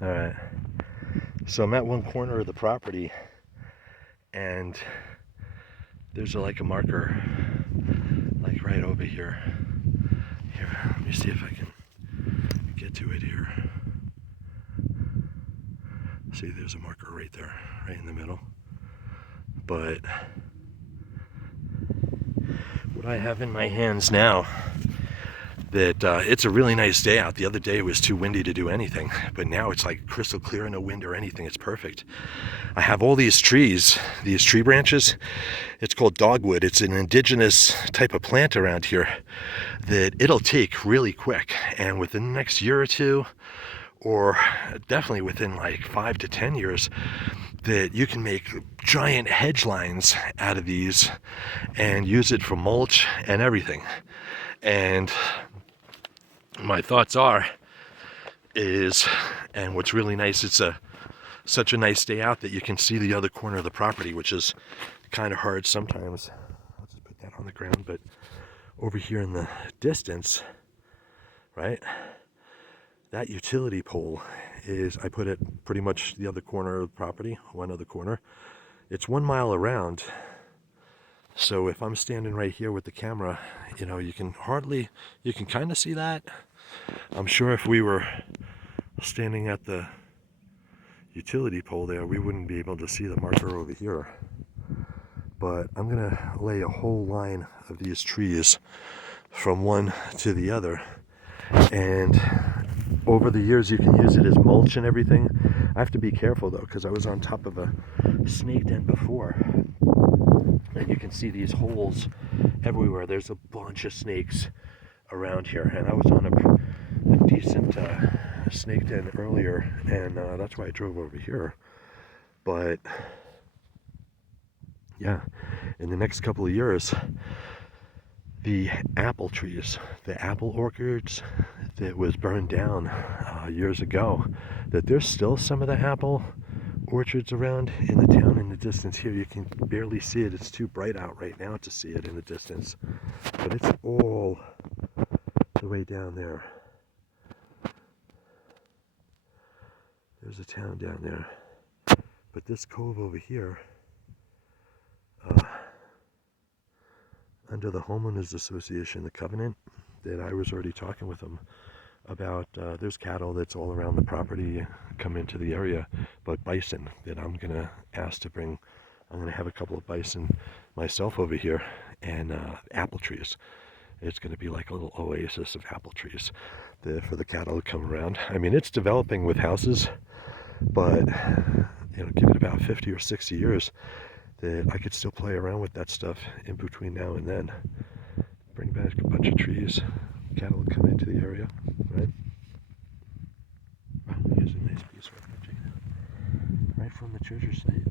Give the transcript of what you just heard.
All right. So I'm at one corner of the property, and there's like a marker, like right over here. Here, let me see if I can get to it here. See, there's a marker right there, right in the middle. But what I have in my hands now, that it's a really nice day out. The other day it was too windy to do anything, but now it's like crystal clear, no wind or anything. It's perfect. I have all these trees, these tree branches. It's called dogwood. It's an indigenous type of plant around here that it'll take really quick, and within the next year or two, or definitely within like 5 to 10 years, that you can make giant hedge lines out of these and use it for mulch and everything. And my thoughts is, and what's really nice, it's such a nice day out that you can see the other corner of the property, which is kind of hard sometimes. I'll just put that on the ground, but over here in the distance, right, that utility pole is, I put it pretty much the other corner of the property, one other corner. It's 1 mile around. So if I'm standing right here with the camera, you know, you can kind of see that. I'm sure if we were standing at the utility pole there, we wouldn't be able to see the marker over here. But I'm gonna lay a whole line of these trees from one to the other, and over the years you can use it as mulch and everything. I have to be careful though, because I was on top of a snake den before, and you can see these holes everywhere. There's a bunch of snakes around here, and I was on a decent snake den earlier, and that's why I drove over here. But yeah, in the next couple of years, the apple trees, the apple orchards that was burned down years ago, that there's still some of the apple orchards around in the town. In the distance here, you can barely see it. It's too bright out right now to see it in the distance, but it's all the way down there. There's a town down there, but this cove over here, under the homeowners association, the covenant that I was already talking with them about, there's cattle that's all around the property come into the area, but bison that I'm gonna ask to bring. I'm gonna have a couple of bison myself over here, and apple trees. It's gonna be like a little oasis of apple trees for the cattle to come around. I mean, it's developing with houses, but you know, give it about 50 or 60 years that I could still play around with that stuff in between now and then. Bring back a bunch of trees, cattle would come into the area, right? Wow, here's a nice piece right from the treasure site.